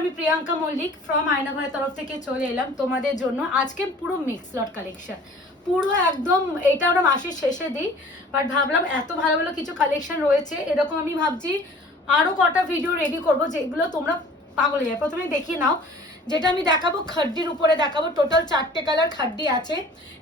আমি প্রিয়াঙ্কা মল্লিক ফ্রম আয়নাঘরের তরফ থেকে চলে এলাম তোমাদের জন্য আজকে পুরো মিক্স লট কালেকশন, পুরো একদম। এটা আমরা মাসের শেষে দিই, বাট ভাবলাম এত ভালো ভালো কিছু কালেকশন রয়েছে, এরকম আমি ভাবছি আরো কটা ভিডিও রেডি করবো যেগুলো তোমরা পাগল হয়ে যায়। প্রথমে দেখিয়ে নাও, যেটা আমি দেখাবো খাড্ডির উপরে দেখাবো। টোটাল 4টে কালার খাড্ডি আছে,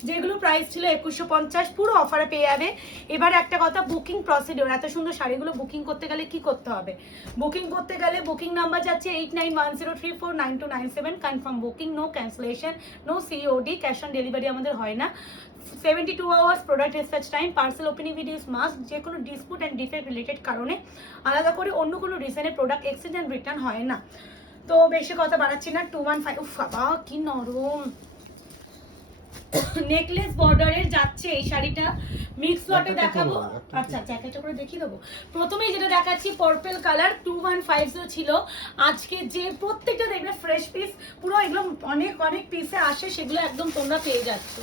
যেগুলো প্রাইস ছিল 2150, পুরো অফারে পেয়ে যাবে। এবার একটা কথা, বুকিং প্রসিডিওর, এত সুন্দর শাড়িগুলো বুকিং করতে গেলে কি করতে হবে? বুকিং করতে গেলে বুকিং নাম্বার যাচ্ছে 8910349297, confirm booking, no cancellation, no COD, cash on delivery আমাদের হয় না। 72 hours product research time, parcel opening videos must. যে কোনো ডিসপুট অ্যান্ড ডিফেক্ট রিলেটেড কারণে আলাদা করে অন্য কোনো রিজনে প্রোডাক্ট এক্সচেঞ্জ অ্যান্ড রিটার্ন হয় না। তো বেশি কথা বাড়াচ্ছি না, 215। উফ বাবা কি নরম নেকলেস বর্ডারের যাচ্ছে এই শাড়িটা, মিক্স লটে দেখাবো। আচ্ছা আচ্ছা, একটা করে দেখিয়ে দেবো। প্রথমেই যেটা দেখাচ্ছি পার্পল কালার, 2150 ছিল। আজকে যে প্রত্যেকটা দেখবে ফ্রেশ পিস, পুরো একদম অনেক অনেক পিসে আসে, সেগুলো একদম তোমরা পেয়ে যাচ্ছ।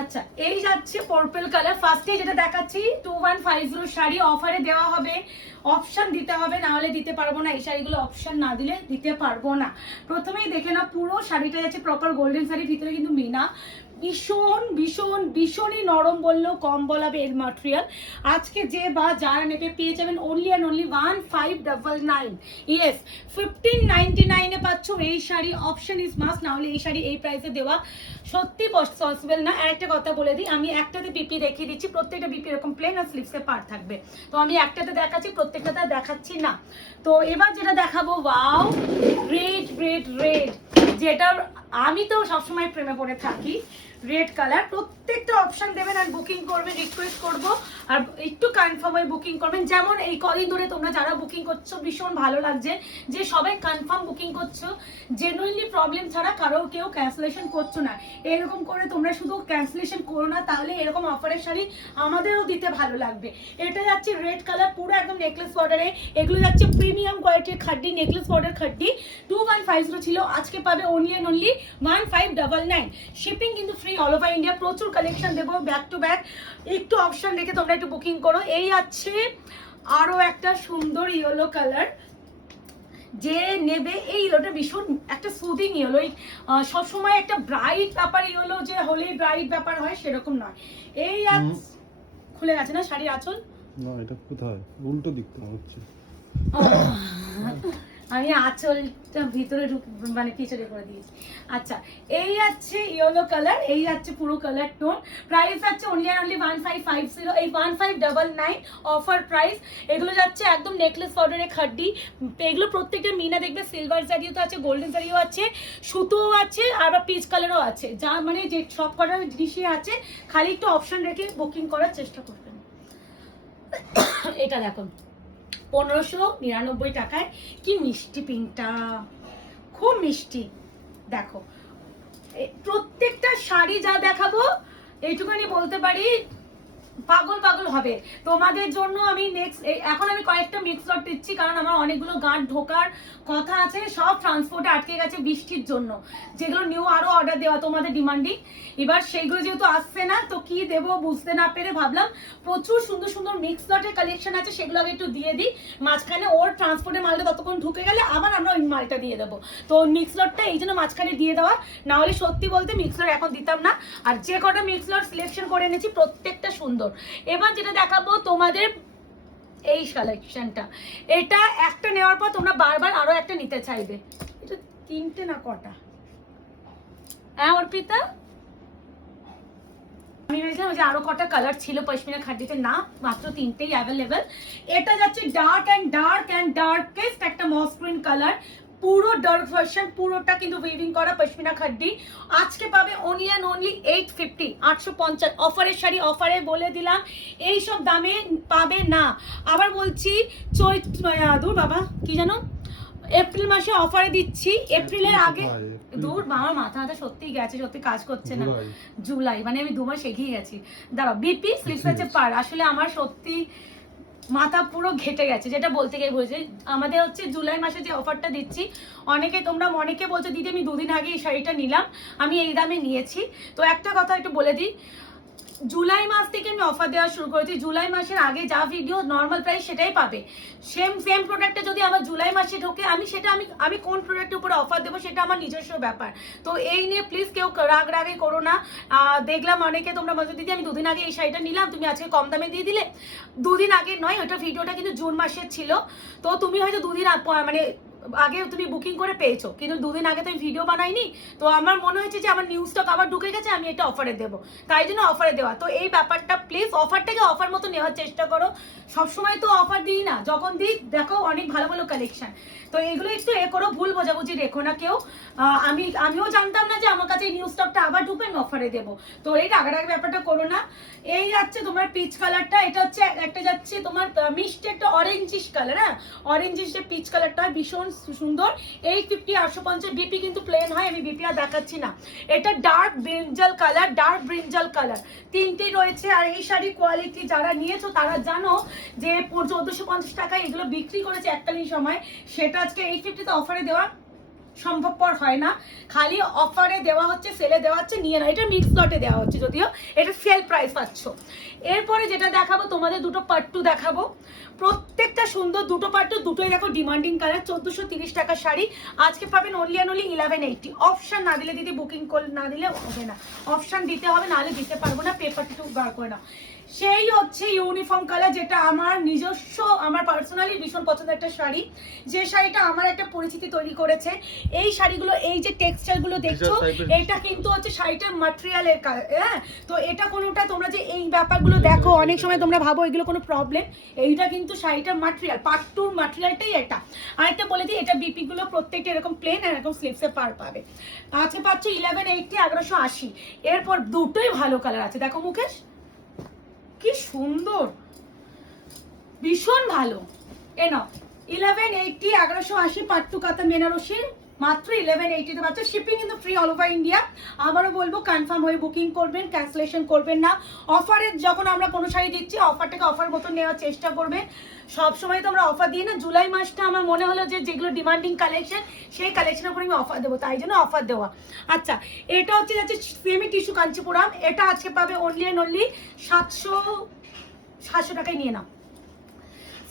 আচ্ছা, এই যাচ্ছে পার্পল কালার। ফার্স্টে যেটা দেখাচ্ছি 2150 শাড়ি, অফারে দেওয়া হবে, অপশন দিতে হবে, না হলে দিতে পারবো না। এই শাড়িগুলো অপশন না দিলে দিতে পারবো না। প্রথমেই দেখে না, পুরো শাড়িটা যাচ্ছে প্রপার গোল্ডেন শাড়ি, ভিতরে কিন্তু মিনা, ভীষণ ভীষণ ভীষণই নরম বললেও কম বলাবে এর ম্যাটেরিয়াল। আজকে যে বা যারা নেবে পেয়ে যাবেন অনলি অ্যান্ড অনলি 1599। ইয়েস, 1599 এ পাচ্ছ এই শাড়ি। অপশন ইজ মাস্ট, না হলে এই শাড়ি এই প্রাইসে দেওয়া সত্যি পসিবল না। আর একটা কথা বলে দিই, আমি একটাতে বিপি দেখিয়ে দিচ্ছি, প্রত্যেকটা বিপি এরকম প্লেন আর স্লিপসে পার থাকবে। তো আমি একটাতে দেখাচ্ছি, প্রত্যেকটাতে দেখাচ্ছি না। তো এবার যেটা দেখাবো, ওয়াও, রেড রেড রেড, যেটার আমি তো সবসময় প্রেমে পড়ে থাকি। রেড কালার, প্রত্যেকটা অপশন দেবেন আর বুকিং করবেন, রিকোয়েস্ট করব। আর একটু কনফার্ম হয়ে বুকিং করবেন। যেমন এই কদিন ধরে তোমরা যারা বুকিং করছো, ভীষণ ভালো লাগছে যে সবাই কনফার্ম বুকিং করছো, জেনুইনলি প্রবলেম ছাড়া কারো কেউ ক্যান্সেলেশন করছো না। এরকম করে তোমরা শুধু ক্যান্সেলেশন করো না, তাহলে এরকম অফারের শাড়ি আমাদেরও দিতে ভালো লাগবে। এটা যাচ্ছে রেড কালার, পুরো একদম নেকলেস বর্ডারে। এগুলো যাচ্ছে প্রিমিয়াম কোয়ালিটির খাড্ডি, নেকলেস বর্ডার খাড্ডি। 2150 ছিল, আজকে পাবে অনলি অ্যান্ড অনলি 1599। শিপিং কিন্তু ফ্রি অল ওভার ইন্ডিয়া। প্রচুর কালেকশন দেবো ব্যাক টু ব্যাক, একটু অপশন রেখে তোমরা একটু বুকিং করো। এই আছে আরো একটা সুন্দর ইয়েলো কালার, যে নেবে এই ইয়েলোটা ভীষণ একটা সুদিং ইয়েলো। সবসময় একটা ব্রাইট ব্যাপার ইয়েলো, যে হলে ব্রাইট ব্যাপার হয় সেরকম নয়। এই খুলে গেছে না শাড়ির আঁচল? না, এটা কোথায় উল্টো দিকটা হচ্ছে। আমি আঁচলটা ভিতরে মানে পিছনে করে দিয়েছি। আচ্ছা, এই যাচ্ছে ইয়েলো কালার, এই যাচ্ছে পুরো কালার টোন। প্রাইস যাচ্ছে অনলি অ্যান্ড অনলি 1550, এই 1599 অফার প্রাইস। এগুলো যাচ্ছে একদম নেকলেস বর্ডারে খাড্ডি। এগুলো প্রত্যেকটা মিনা দেখবে সিলভার জারিও তো আছে, গোল্ডেন জারিও আছে, সুতোও আছে, আর পিচ কালারও আছে। যা মানে যে সব কটা জিনিসই আছে, খালি একটু অপশন রেখে বুকিং করার চেষ্টা করবেন। এটা দেখুন 1599 টাকায়, কি মিষ্টি পিঙ্কটা, খুব মিষ্টি। দেখো প্রত্যেকটা শাড়ি যা দেখাবো, এইটুকুনি বলতে পারি পাগল পাগল হবে তোমাদের জন্য। আমি নেক্সট এখন আমি কয়েকটা মিক্স লট দিচ্ছি, কারণ আমার অনেকগুলো গাঁট ঢোকার কথা আছে, সব ট্রান্সপোর্টে আটকে গেছে বৃষ্টির জন্য, যেগুলো নিউ আরো অর্ডার দেওয়া তোমাদের ডিমান্ডিং। এবার সেইগুলো যেহেতু আসছে না, তো কি দেবো বুঝতে না পেরে ভাবলাম প্রচুর সুন্দর সুন্দর মিক্স লটের কালেকশন আছে, সেগুলো আগে একটু দিয়ে দিই। মাঝখানে ওর ট্রান্সপোর্টের মালটা ততক্ষণ ঢুকে গেলে আবার আমরা ওই মালটা দিয়ে দেবো। তো মিক্স লটটা এই জন্য মাঝখানে দিয়ে দেওয়া, না হলে সত্যি বলতে মিক্স লট এখন দিতাম না। আর যে কটা মিক্স লট সিলেকশন করে এনেছি প্রত্যেকটা সুন্দর। এবার যেটা দেখাবো তোমাদের এই কালেকশনটা, এটা একটা নেওয়ার পর তোমরা বারবার আরো একটা নিতে চাইবে। এটা তিনটে না কটা? হ্যাঁ অর্পিতা, আমি ভেবেছিলাম যে আরো কটা কালার ছিল পশমিনা খাড্ডিতে, না মাত্র তিনটেই অ্যাভেলেবেল। এটা যাচ্ছে ডার্ক অ্যান্ড ডার্কেস্ট একটা মসগ্রিন কালার, পুরো ডার্ক ভার্সন, পুরোটা কিন্তু উইভিং করা পশমিনা খাড্ডি। আজকে পাবে অনলি অ্যান্ড অনলি 850, 850 অফারের শাড়ি। অফারে বলে দিলাম এই সব দামে পাবে না। আবার বলছি দূর বাবা কি জানো, এপ্রিল মাসে অফারে দিচ্ছি, এপ্রিলের আগে দূর আমার মাথা সত্যিই গেছে, সত্যি কাজ করছে না। জুলাই মানে আমি 2 মাস এগিয়ে গেছি। দাঁড়াও, বিপি স্লিপস আছে পার, আসলে আমার সত্যি মাথা পুরো ঘেটে গেছে, যেটা বলতে গিয়ে বলছে। আমাদের হচ্ছে জুলাই মাসে যে অফারটা দিচ্ছি, তোমরা অনেকে বলছো দিদি আমি 2 দিন আগে এই শাড়িটা নিলাম, আমি এই দামে নিয়েছি। তো একটা কথা একটু বলে দিই, জুলাই মাস থেকে আমি অফার দেওয়া শুরু করেছি। জুলাই মাসের আগে যা ভিডিও নর্মাল প্রাইস সেটাই পাবে। সেম প্রোডাক্টটা যদি আমার জুলাই মাসে ঢোকে আমি কোন প্রোডাক্টের উপরে অফার দেবো সেটা আমার নিজস্ব ব্যাপার। তো এই নিয়ে প্লিজ কেউ রাগে করো না। দেখলাম অনেকে তোমরা বলছো দিদি আমি দুদিন আগে এই শাড়িটা নিলাম, তুমি আজকে কম দামে দিয়ে দিলে। দুদিন আগে নয়, ওটা ভিডিওটা কিন্তু জুন মাসের ছিল। তো তুমি হয়তো দুদিন মানে আগে তুমি বুকিং করে পেয়েছো, কিন্তু দুদিন আগে তো আমি ভিডিও বানাইনি। তো আমার মনে হয়েছে যে আমার নিউজ স্টক আবার ঢুকে গেছে, আমি এটা অফারে দেবো, তাই জন্য অফারে দেওয়া। তো এই ব্যাপারটা প্লিজ অফারটাকে অফার মতো নেওয়ার চেষ্টা করো। সবসময় তো অফার দিই না, যখন দিই দেখো অনেক ভালো ভালো কালেকশন। তো এগুলো একটু করো, ভুল বোঝাবুঝি রেখো না কেউ। আমিও জানতাম না যে আমার কাছে এই নিউজ স্টকটা আবার ঢুকবে, আমি অফারে দেবো। তো এই রাগারাগি ব্যাপারটা করো না। এই যাচ্ছে তোমার পিচ কালারটা, এটা হচ্ছে একটা যাচ্ছে তোমার মিষ্টি একটা অরেঞ্জিশ কালার। হ্যাঁ, অরেঞ্জিশ যে পিচ কালারটা ভীষণ সুন্দর। 850 850 বিপি কিন্তু প্লেন হয়, আমি বিপি আর দেখাচ্ছি না। এটা ডার্ক ব্রিঞ্জাল কালার, তিনটেই রয়েছে। আর এই শাড়ি কোয়ালিটি যারা নিয়েছো তারা জানো যে 1450 টাকায় এগুলো বিক্রি করেছে এককালীন সময়, সেটা আজকে 850 অফারে দেওয়া সম্ভবপর হয় না। খালি অফারে দেওয়া হচ্ছে, সেলে দেওয়া হচ্ছে, নিয়ে না। এটা মিক্স লটে দেওয়া হচ্ছে, যদিও এটা সেল প্রাইস পাচ্ছ। এরপরে যেটা দেখাবো তোমাদের দুটো পাট্টু দেখাবো, প্রত্যেকটা সুন্দর। দুটো পাট্টু দুটোই দেখো ডিমান্ডিং কালার। 1430 টাকা শাড়ি আজকে পাবেন অনলি 1180। অপশন না দিলে দিদি বুকিং না দিলে হবে না, অপশন দিতে হবে, নাহলে দিতে পারবো না। পেপারটা একটু বার করে না। সেই হচ্ছে ইউনিফর্ম কালার, যেটা আমার নিজস্ব, আমার পার্সোনালি ভীষণ পছন্দের একটা শাড়ি, যে শাড়িটা আমার একটা পরিচিতি তৈরি করেছে। এই শাড়িগুলো, এই যে টেক্সচারগুলো দেখছো, এটা কিন্তু হচ্ছে শাড়িটার ম্যাটেরিয়ালের। হ্যাঁ, তো এটা কোনোটা তোমরা যে এই ব্যাপারগুলো দেখো অনেক সময় তোমরা ভাবো এগুলো কোনো প্রবলেম, এইটা কিন্তু শাড়িটার ম্যাটেরিয়াল, পাট্টুর ম্যাটেরিয়ালটাই এটা। আরেকটা বলে দিই, এটা বিপি গুলো প্রত্যেকটা এরকম প্লেন আর এরকম স্লিপসে পার পাবে। আজকে পাচ্ছ 1180 1180। এরপর দুটোই ভালো কালার আছে, দেখো মুকেশ কি সুন্দর, ভীষণ ভালো। এ নাও 1180 1180 পাট্টু কাতা বেনারসির, মাত্র 1180 তে পাচ্ছ। শিপিং কিন্তু ফ্রি অল ওভার ইন্ডিয়া। আবারও বলবো কনফার্ম হয়ে বুকিং করবেন, ক্যান্সেলেশন করবেন না। অফারে যখন আমরা কোনো শাড়ি দিচ্ছি অফারটাকে অফার মতো নেওয়ার চেষ্টা করবে। সবসময় তো আমরা অফার দিই না। জুলাই মাসটা আমার মনে হলো যে যেগুলো ডিমান্ডিং কালেকশন, সেই কালেকশনের উপরে আমি অফার দেবো, তাই জন্য অফার দেওয়া। আচ্ছা, এটা হচ্ছে যাচ্ছে সেমি টিস্যু কাঞ্চিপুরাম। এটা আজকে পাবে অনলি অ্যান্ড অনলি 700 টাকায়। নিয়ে নাও,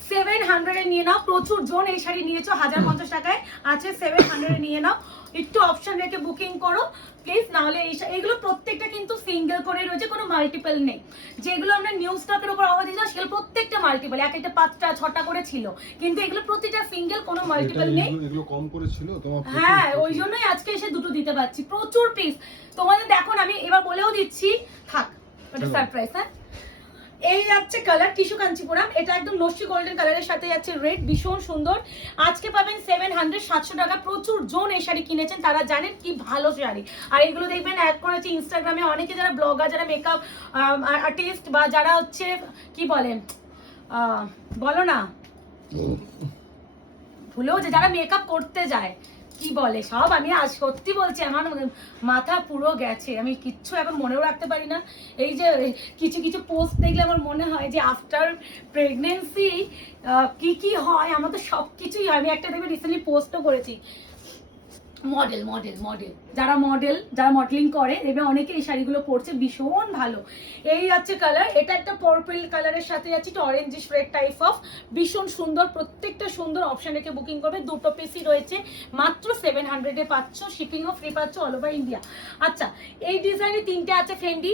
700 নিয়ে নাও। প্রচুর জন এই শাড়ি নিয়েছো, 1050 টাকায় আছে, 700 নিয়ে নাও। একটু অপশন রেখে বুকিং করো প্লিজ, নাহলে এইগুলো প্রত্যেকটা কিন্তু সিঙ্গেল করে রয়েছে, কোনো মাল্টিপল নেই। যেগুলো আমরা নিউ স্টকের উপর অফার দিয়েছিলাম সেগুলো প্রত্যেকটা মাল্টিপল, এক একটা 5টা 6টা করে ছিল, কিন্তু এগুলো প্রতিটা সিঙ্গেল, কোনো মাল্টিপল নেই। এগুলো কম করে ছিল তোমার? হ্যাঁ, ওই জন্যই আজকে এসে দুটো দিতে পারছি, প্রচুর পিস তোমাদের। দেখো আমি এবার বলেও দিচ্ছি, থাক ওটা সারপ্রাইজ। হ্যাঁ, এই যাচ্ছে কালার টিস্যু কাঞ্চিপুরাম, এটা একদম লস্যি গোল্ডেন কালারের সাথে যাচ্ছে রেড, ভীষণ সুন্দর। আজকে পাবেন 700 টাকা। প্রচুর জন এই শাড়ি কিনেছেন, তারা জানেন কি ভালো শাড়ি। আর এগুলো দেখবেন এক করেছে ইনস্টাগ্রামে অনেকে, যারা ব্লগার, যারা মেকআপ আর্টিস্ট, বা যারা হচ্ছে কি বলেন বলো না, ভুলেও যে যারা মেকআপ করতে যায়, কি বলে সব, আমি আজ সত্যি বলছি আমার মাথা পুরো গেছে, আমি কিচ্ছু এখন মনেও রাখতে পারি না। এই যে কিছু কিছু পোস্ট দেখলে আমার মনে হয় যে আফটার প্রেগনেন্সি কি কি হয়, আমার তো সব কিছুই হয়। আমি একটা দেখবে রিসেন্টলি পোস্টও করেছি, মডেল যারা মডেলিং করে দেখবে অনেকে এই শাড়িগুলো পরছে, ভীষণ ভালো। এই যাচ্ছে কালার, এটা একটা পার্পল কালারের সাথে যাচ্ছে একটা অরেঞ্জিশ রেড টাইপ অফ, ভীষণ সুন্দর। প্রত্যেকটা সুন্দর। অপশন রেখে বুকিং করবে, দুটো পিসই রয়েছে, মাত্র 700 পাচ্ছ, শিপিংও ফ্রি পাচ্ছ অল ওভার ইন্ডিয়া। আচ্ছা, এই ডিজাইনে তিনটে আছে ফেন্ডি।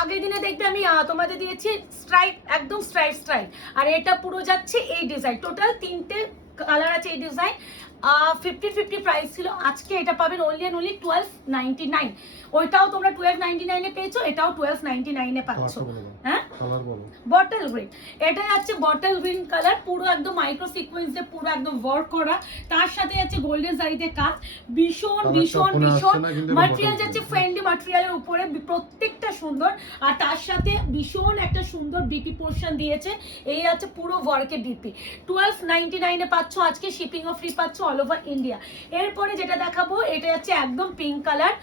আগের দিনে দেখবে আমি তোমাদের দিয়েছি স্ট্রাইপ, একদম স্ট্রাইপ, আর এটা পুরো যাচ্ছে এই ডিজাইন। টোটাল তিনটে কালার আছে এই ডিজাইন। 50 প্রাইস ছিল, আজকে এটা পাবেন অনলি অ্যান্ড অনলি 1299। ওইটাও তোমরা 1299 এ পেয়েছো, এটাও 1299 এ পাচ্ছ। হ্যাঁ, বটল গ্রিন, এটা যাচ্ছে বটল গ্রিন কালার, পুরো একদম মাইক্রো সিকোয়েন্স দিয়ে পুরো একদম ওয়ার্ক করা, তার সাথে যাচ্ছে গোল্ডেন জারিতে কাজ, ভীষণ ম্যাটেরিয়াল যাচ্ছে ফ্রেন্ডলি ম্যাটেরিয়ালের উপরে, প্রত্যেকটা সুন্দর। আর তার সাথে ভীষণ একটা সুন্দর বিপি পোর্শন দিয়েছে, এই আছে পুরো ওয়ার্কের বিপি। 1299 এ পাচ্ছ আজকে, শিপিংও ফ্রি পাচ্ছ অল ওভার ইন্ডিয়া। এরপরে যেটা দেখাবো, এটা যাচ্ছে একদম পিঙ্ক কালার,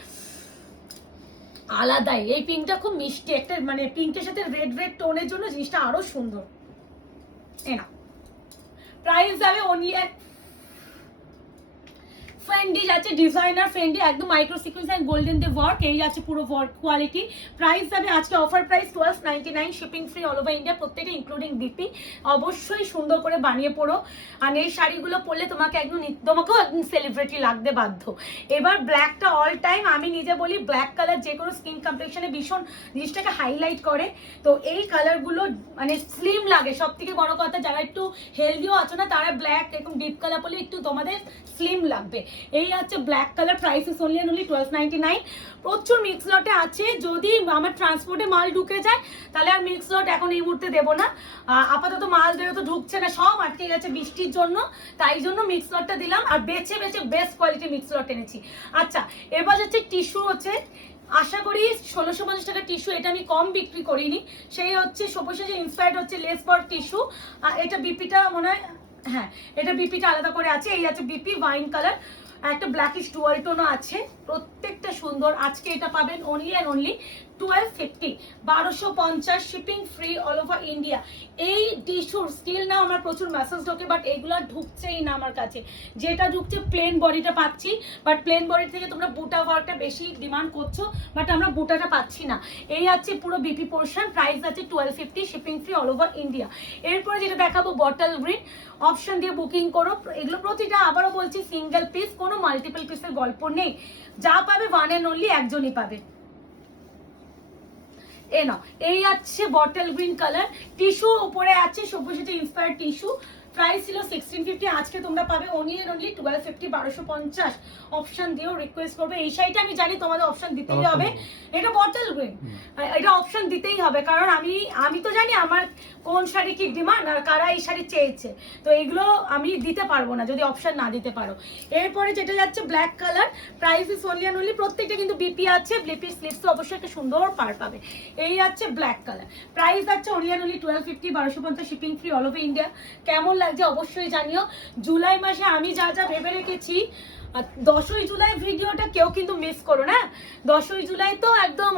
আলাদাই। এই পিঙ্কটা খুব মিষ্টি একটা, মানে পিঙ্কের সাথে রেড টোনের জন্য জিনিসটা আরো সুন্দর। প্রাইস যাবে অনলি ফ্রেন্ডি যাচ্ছে ডিজাইনার ফ্রেন্ডি, একদম মাইক্রো সিকোয়েন্স এন্ড গোল্ডেন দিয়ে ওয়ার্ক, এই আছে পুরো ওয়ার্ক কোয়ালিটি। প্রাইস যাবে আজকে offer price 1299, shipping free all over India, প্রত্যেকটা ইনক্লুডিং বিপি। অবশ্যই সুন্দর করে বানিয়ে পড়ো, আর এই শাড়িগুলো পরলে তোমাকে তোমাকেও একদম সেলিব্রিটি লাগতে বাধ্য। এবার ব্ল্যাকটা অল টাইম আমি নিজে বলি ব্ল্যাক কালার যে কোনো স্কিন কমপ্লেকশনে ভীষণ জিনিসটাকে হাইলাইট করে। তো এই কালারগুলো মানে স্লিম লাগে, সব থেকে বড় কথা যারা একটু হেলদিও আছো না তারা ব্ল্যাক এরকম ডিপ কালার পরলে একটু তোমাদের স্লিম লাগবে। এই আছে black colour, price is only 1299। প্রচুর মিক্স লটে আছে, যদি আমার ট্রান্সপোর্টে মাল ঢুকে যায় তাহলে আর মিক্স লট এখন এই মুহূর্তে দেবো না। আপাতত মাল যেহেতু ঢুকছে না, সব আটকে গেছে বৃষ্টির জন্য, তাই জন্য মিক্স লটটা দিলাম, আর বেছে বেছে বেস্ট কোয়ালিটি মিক্স লট এনেছি। আচ্ছা এবার হচ্ছে টিস্যু হচ্ছে, আশা করি 1650 টাকা টিস্যু, এটা আমি কম বিক্রি করিনি। সেই হচ্ছে সবুজে ইন্সপায়ার্ড হচ্ছে লেস পর টিস্যু, আর এটা বিপিটা মনে হয়, হ্যাঁ এটা বিপিটা আলাদা করে আছে। এই আছে বিপি ওয়াইন কালার, একটা ব্ল্যাকিশ ডুয়াল টোনও আছে, প্রত্যেকটা সুন্দর। আজকে এটা পাবেন only and only 1250, 1250, shipping free all over India. এই টিস্যুর স্টিল না আমার প্রচুর মেসেজ ঢোকে, বাট এগুলো ঢুকছেই না আমার কাছে। যেটা ঢুকছে প্লেন বডিটা পাচ্ছি, বাট প্লেন বডি থেকে তোমরা বুটা ওয়ার্কটা বেশি ডিমান্ড করছো, বাট আমরা বুটাটা পাচ্ছি না। এই আছে পুরো বিপি পোর্শন, প্রাইস আছে 1250, shipping free all over India. এরপরে যেটা দেখাবো বটল গ্রিন, অপশন দিয়ে বুকিং করো। এগুলো প্রতিটা আবারও বলছি সিঙ্গেল পিস, কোনো মাল্টিপল পিসের গল্প নেই, যা পাবে ওয়ান অ্যান্ড অনলি একজনই পাবে। এই আছে বটল গ্রিন কালার, টিস্যু উপরে আছে সবুজ ইন্সপায়ার্ড টিস্যু, প্রাইস ছিল 1650, আজকে তোমরা পাবে অনলি এন্ড অনলি 1250, 1250। অপশন দিয়েও রিকোয়েস্ট করবে, এই শাড়িটা আমি জানি তোমাদের অপশন দিতেই হবে, এটা বটল গ্রিন, এটা অপশন দিতেই হবে, কারণ আমি তো জানি আমার কোন শাড়ি কি ডিমান্ড আর কারা এই শাড়ি চেয়েছে, তো এইগুলো আমি দিতে পারবো না যদি অপশন না দিতে পারো। এরপরে যেটা যাচ্ছে black colour, price is only and only, প্রত্যেকটা কিন্তু বিপি আছে, বিপি স্লিপস অবশ্যই একটা সুন্দর পার পাবে। এই আছে ব্ল্যাক কালার, প্রাইস আছে only and only 1250, 1250, shipping free all over India. কেমন লাগছে অবশ্যই জানিও। জুলাই মাসে আমি যা যা ভেবে রেখেছি, 10ই জুলাই ভিডিওটা কেউ কিন্তু মিস করো না, 10ই জুলাই তো একদম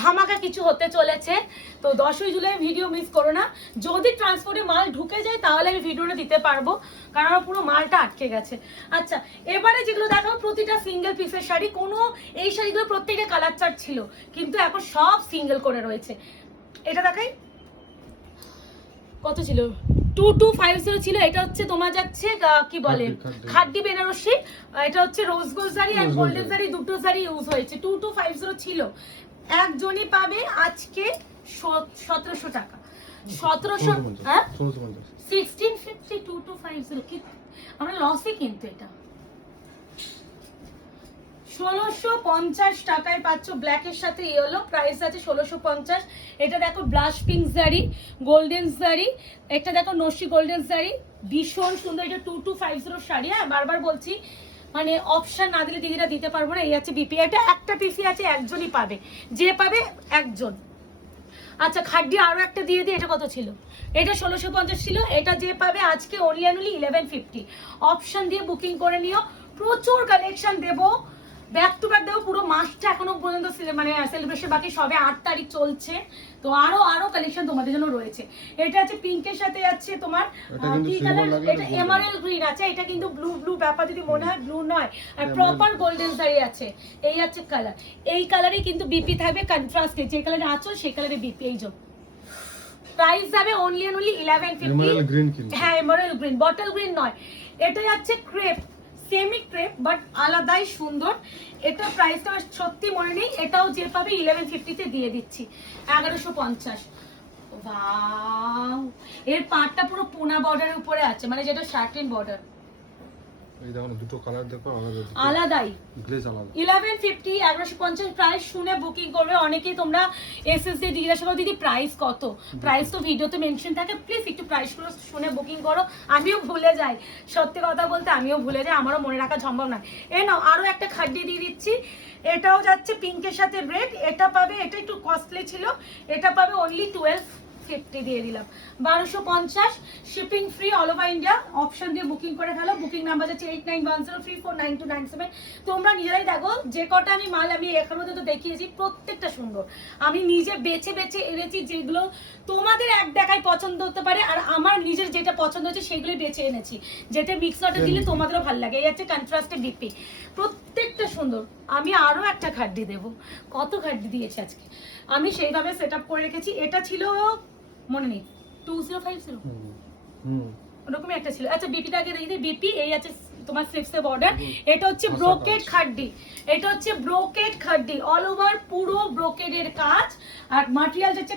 ধামাকা কিছু হতে চলেছে, তো 10ই জুলাই ভিডিও মিস করো না। যদি ট্রান্সপোর্টে মাল ঢুকে যায় তাহলে আমি ভিডিওটা দিতে পারবো, কারণ আমার পুরো মালটা আটকে গেছে। আচ্ছা এবারে যেগুলো দেখাবো প্রতিটা সিঙ্গেল পিসের শাড়ি, কোনো এই শাড়িগুলো প্রত্যেকটা কালার চার্ট ছিল, কিন্তু এখন সব সিঙ্গেল করে রয়েছে। এটা দেখাই কত ছিল, 2250 ছিল। এটা হচ্ছে তোমার যাচ্ছে কি বলে খাড্ডি বেনারসি, এটা হচ্ছে রোজ গোল্ড জারি আর গোল্ডেন জারি, দুটো জারি ইউজ হয়েছে। 2250 ছিল, একজনই পাবে আজকে 1700 টাকা, 1700, হ্যাঁ 1650, 2250 কি আমরা লসে, কিন্তু এটা 1650 টাকায় পাচ্ছ ব্ল্যাকের সাথে ইয়েলো, প্রাইস আছে 1650। এটা দেখো ব্লাশ পিঙ্ক জারি, গোল্ডেন জারি, এটা দেখো নস্যি গোল্ডেন জারি, ভীষণ সুন্দর। এটা 2250 শাড়ি, হ্যাঁ বারবার বলছি মানে অপশন না দিলে দিদিরা দিতে পারবো না। এই আছে বিপি, এটা একটা পিসি আছে, একজনই পাবে, যে পাবে একজন। আচ্ছা খাড্ডি আরো একটা দিয়ে দিই, এটা কত ছিল, এটা 1650 ছিল, এটা যে পাবে আজকে অনলি অ্যান্ড অনলি 1150। অপশন দিয়ে বুকিং করে নিও, প্রচুর কালেকশন দেবো, ব্যাক টু ব্যাক দেবো, পুরো মাসটা এখনো পর্যন্ত মানে সেলিব্রেশন বাকি, সবে 8 তারিখ চলছে, তো আরো কালেকশন তোমাদের জন্য রয়েছে। এটা আছে পিঙ্কের সাথে আছে তোমার কি কালার, এটা এমারেল গ্রিন আছে, এটা কিন্তু ব্লু ব্যাপার যদি মনে হয় ব্লু নয়, আর প্রপার গোল্ডেন জারি আছে। এই আছে কালার, এই কালারে কিন্তু বিপি থাকবে কন্ট্রাস্টে, যে কালারে আছো সেই কালারে বিপি। এই যে প্রাইস যাবে অনলি এন্ড অনলি 1150, হ্যাঁ এমারেল গ্রিন, বটল গ্রিন নয়, এটা যাচ্ছে ক্রেপ, সেমি ক্রেপ বাট আলাদাই সুন্দর। এটা প্রাইসটা আমার সত্যি মনে নেই, এটাও যে পাবে 1150 দিয়ে দিচ্ছি, 1150। ওয়াও, এর পাটটা পুরো পুনা বর্ডারের উপরে আছে, মানে যেটা শার্টিন বর্ডার, এই দেখো দুটো কালার দেখো আলাদাই, গ্লেজ আলাদা। 1150, 1150 প্রাইস শুনে বুকিং করবে। অনেকেই তোমরা এসএস দিয়ে জিজ্ঞাসা করো দিদি প্রাইস কত, প্রাইস তো ভিডিওতে মেনশন থাকে, প্লিজ একটু প্রাইসগুলো শুনে বুকিং করো। আমিও ভুলে যাই, সত্যি কথা বলতে আমিও ভুলে যাই, আমারও মনে রাখা সম্ভব নয়। নাও আরো একটা খাড্ডি দিয়ে দিচ্ছি, এটাও যাচ্ছে পিঙ্কের সাথে রেড, এটা পাবে, এটা একটু কস্টলি ছিল, এটা পাবে অনলি 1250 দিয়ে দিলাম। 1250, shipping free all over India. Option দিয়ে বুকিং করে ফেলো। বুকিং নাম্বার আছে 8910349297। তোমরা নিজেরাই দেখো, যে কটা আমি মাল আমি এখন পর্যন্ত দেখিয়েছি প্রত্যেকটা সুন্দর। আমি নিজে বেছে বেছে এনেছি, যেগুলো তোমাদের এক দেখায় পছন্দ হতে পারে, আর আমার নিজের যেটা পছন্দ হচ্ছে সেগুলোই বেছে এনেছি, যেটা মিক্স লটে দিলে তোমাদেরও ভালো লাগে। এই হচ্ছে কন্ট্রাস্টে বিপি, প্রত্যেকটা সুন্দর। আমি আরো একটা খাড্ডি দেবো, কত খাড্ডি দিয়েছি আজকে, আমি সেইভাবে সেট আপ করে রেখেছি। এটা ছিল মনে নেই 2050 ওরকমই একটা ছিল। আচ্ছা বিপিটা আগে দেখি, বিপি এই আছে তোমার স্লিপসে বর্ডার। এটা হচ্ছে ব্রোকেড খাড্ডি, এটা হচ্ছে ব্রোকেড খাড্ডি, অল ওভার পুরো ব্রোকেডের কাজ। আর ম্যাটেরিয়াল হচ্ছে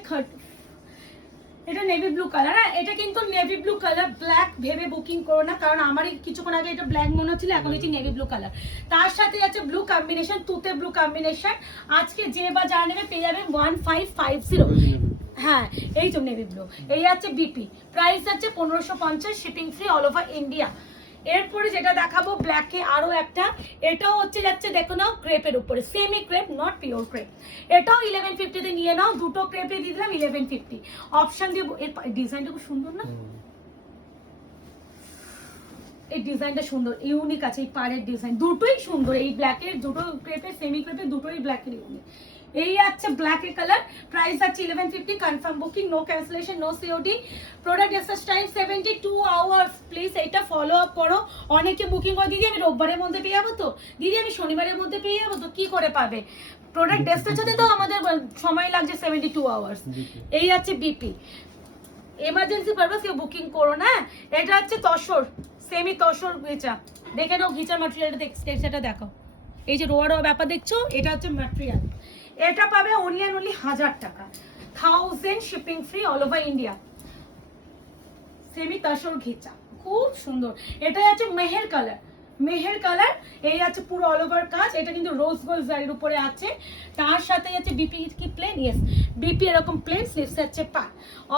এটা নেভি ব্লু কালার। হ্যাঁ, এটা কিন্তু নেভি ব্লু কালার, ব্ল্যাক ভেবে বুকিং করো না, কারণ আমার কিছুক্ষণ আগে এটা ব্ল্যাক মনে হচ্ছিল, এখন হচ্ছে নেভি ব্লু কালার। তার সাথে আছে ব্লু কম্বিনেশন, তুতে ব্লু কম্বিনেশন। আজকে যে বা যারা নেবে পেয়ে যাবে 1550। হ্যাঁ, এই তো নেভি ব্লু। এই আছে বিপি, প্রাইস আছে 1550, shipping free all over India. এরপরে যেটা দেখাবো ব্ল্যাকে আরো একটা, এটাও হচ্ছে যাচ্ছে দেখো নাও ক্রেপের উপরে, semi crepe, not pure crepe. এটাও 1150 তে নিয়ে নাও, দুটো ক্রেপে দিয়ে দিলাম 1150। অপশন দিয়ে, এর ডিজাইনটা খুব সুন্দর না? এই ডিজাইনটা সুন্দর, ইউনিক আছে। এই পাড়ের ডিজাইন দুটোই সুন্দর, এই ব্ল্যাকের দুটো ক্রেপের, সেমি ক্রেপের দুটোই ব্ল্যাকের ইউনিক। এই আছে ব্ল্যাকের কালার, প্রাইস আছে 1150, confirm booking, no cancellation, no COD. Product এসেস টাইম 72 আওয়ার্স। প্লিজ এটা ফলো আপ করো। অনেকে বুকিং করে, দিদি আমি রোববারের মধ্যে পেয়ে যাবো তো, দিদি আমি শনিবারের মধ্যে পেয়ে যাবো তো, কি করে পাবে? প্রোডাক্ট ডেস্টের সাথে তো আমাদের সময় লাগছে 72 আওয়ার্স। এই আছে বিপি, এমার্জেন্সি পারপাস কেউ বুকিং করো না। এটা হচ্ছে তসর, সেমি তসর ঘিচা। দেখে নাও ঘিচা ম্যাটেরিয়ালটা, সেটা দেখো, এই যে রোয়া রোয়া ব্যাপার দেখছো, এটা হচ্ছে ম্যাটেরিয়াল। এটা পাবে অনলি 1000 টাকা, 1000 shipping free all over India. Semi tussar ghicha, খুব সুন্দর। এটা আছে মেহের কালার, মেহের কালার। এই আছে পুরো অল ওভার কাজ। এটা কিন্তু রোজ গোল্ড জারির উপরে আছে। তার সাথে আছে বিপি কি প্লেন, ইয়েস বিপি এরকম প্লেন, স্লিভস আছে পা।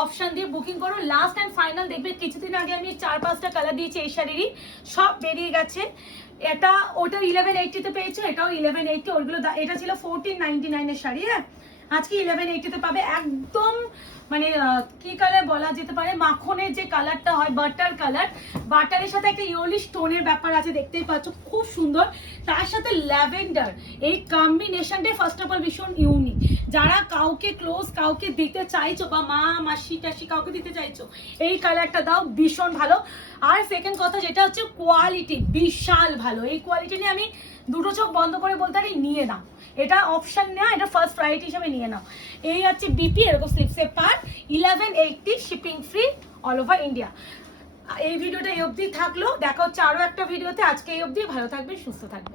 অপশন দিয়ে বুকিং করো। লাস্ট এন্ড ফাইনাল দেখবে, কিছুদিন আগে আমি 4-5টা কালার দিয়েছি এই শাড়িরই, সব বেরিয়ে গেছে। এটা ওটা 1180 তে পেয়েছো, এটাও 1180। ওইগুলো এটা ছিল 1499 এর শাড়ি। হ্যাঁ, আজকে 1180 তে পাবে। একদম মানে কি কালার বলা যেতে পারে, মাখনের যে কালারটা হয়, বাটার কালার, বাটারের সাথে একটা ইয়েলো স্টোনের ব্যাপার আছে, দেখতেই পাচ্ছ, খুব সুন্দর। তার সাথে ল্যাভেন্ডার, এই কম্বিনেশনটা ফার্স্ট অফ অল ভীষণ ইউনিক। যারা কাউকে ক্লোজ কাউকে দিতে চাইছো, বা মা মাসি টাসি কাউকে দিতে চাইছো, এই কালারটা দাও, ভীষণ ভালো। আর সেকেন্ড কথা যেটা হচ্ছে কোয়ালিটি বিশাল ভালো। এই কোয়ালিটি নিয়ে আমি দুটো চোখ বন্ধ করে বলতে পারি, নিয়ে নাও। এটা অপশন নেওয়া, এটা ফার্স্ট প্রায়োরিটি হিসেবে নিয়ে নাও। এই হচ্ছে বিপি এরকম স্লিপসের পার, 1180, shipping free all over India. এই ভিডিওটা এই অবধি থাকলো, দেখা হচ্ছে আরো একটা ভিডিওতে। আজকে এই অবধি, ভালো থাকবেন, সুস্থ থাকবেন।